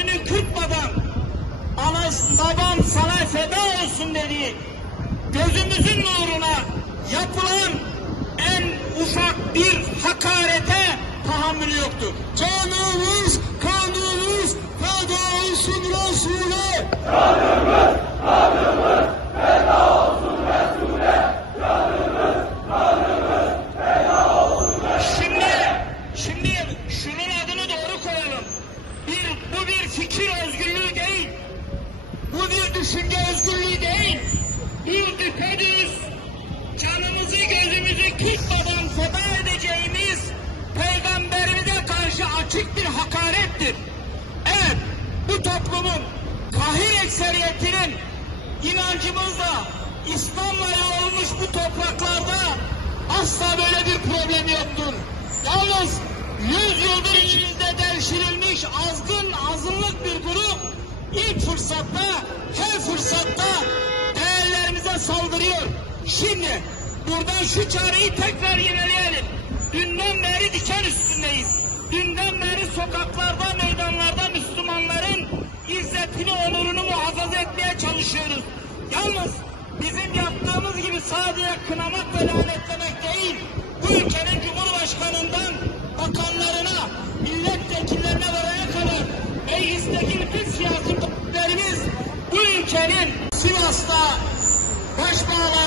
gözünü kırpmadan babam sana feda olsun dedi. Gözümüzün nuruna yapılan en ufak bir hakarete tahammülü yoktur. Canımız, kanımız feda olsun Resul'e. Canımız, kanımız feda olsun Resul'e. Canımız, kanımız feda olsun Resul'e. Şimdi şunun adını doğru koyalım. Bu bir fikir özgürlüğü değil. Bu bir düşünce özgürlüğü değil. Bu düpedüz canımızı gözümüzü kırpmadan feda edeceğimiz peygamberimize karşı açık bir hakarettir. Evet, bu toplumun kahir ekseriyetinin inancımızla, İslam'la yoğrulmuş bu topraklarda asla böyle bir problem yoktur. Yalnız 100 yıldır içimizde devşirilmiş azınlık bir grup ilk fırsatta, her fırsatta değerlerimize saldırıyor. Şimdi buradan şu çağrıyı tekrar yineleyelim. Dünden beri diken üstündeyiz. Dünden beri sokaklarda, meydanlarda Müslümanların izzetini, onurunu muhafaza etmeye çalışıyoruz. Yalnız bizim yaptığımız gibi sadece kınamak ve lanetlemek değil, bu ülkenin Cumhurbaşkanından bakanlarına, milletvekillerine varana kadar meclisteki bütün siyasi partilerimiz bu ülkenin Sivas'ta başbağlar